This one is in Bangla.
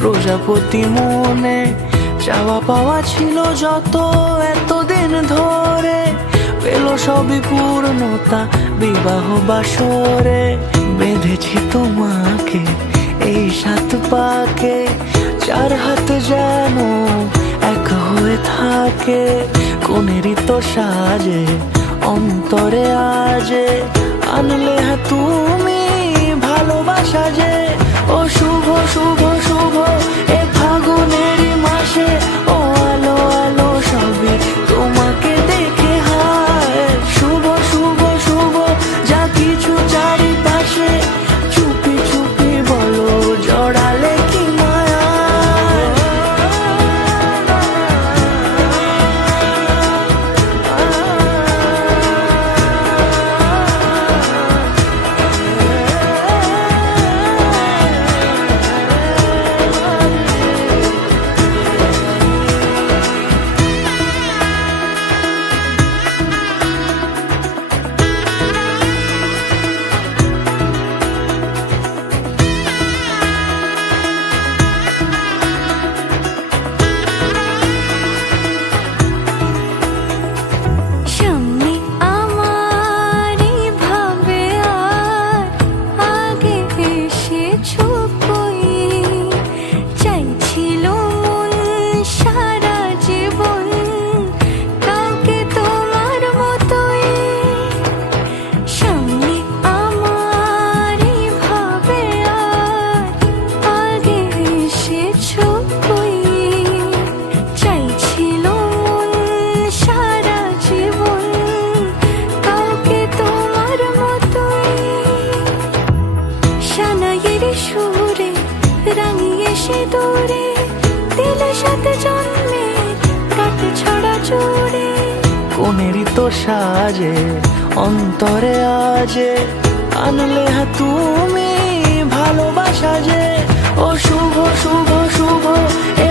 প্রজাপতি মনে চাওয়া পাওয়া ছিল যত এতদিন ধরে, পেল সবই পূর্ণতা বিবাহ বাসরে। বেঁধেছি তোমাকে এই 7 পাকে, 4 হাত যেন এক হয়ে থাকে। কোনেরই তো সাজে অন্তরে আজে, আনলে তুমি ভালোবাসা যে। ও শুভ শুভ শুভ এ ফাগুনেরই মাসে, ও আলো আলো সবই তোমাকে দেখে হায়। শুভ শুভ শুভ যা কিছু চারিপাশে, চুপি চুপি বলো জড়ালে কি মায়া। সুরে রাঙিয়ে সে দূরে দিলে 7 জন্মের কাটে ছড়া জোরে। কোনেরই তো সাজে অন্তরে আজে, আনলে তুমি ভালোবাসা যে। ও শুভ শুভ শুভ এ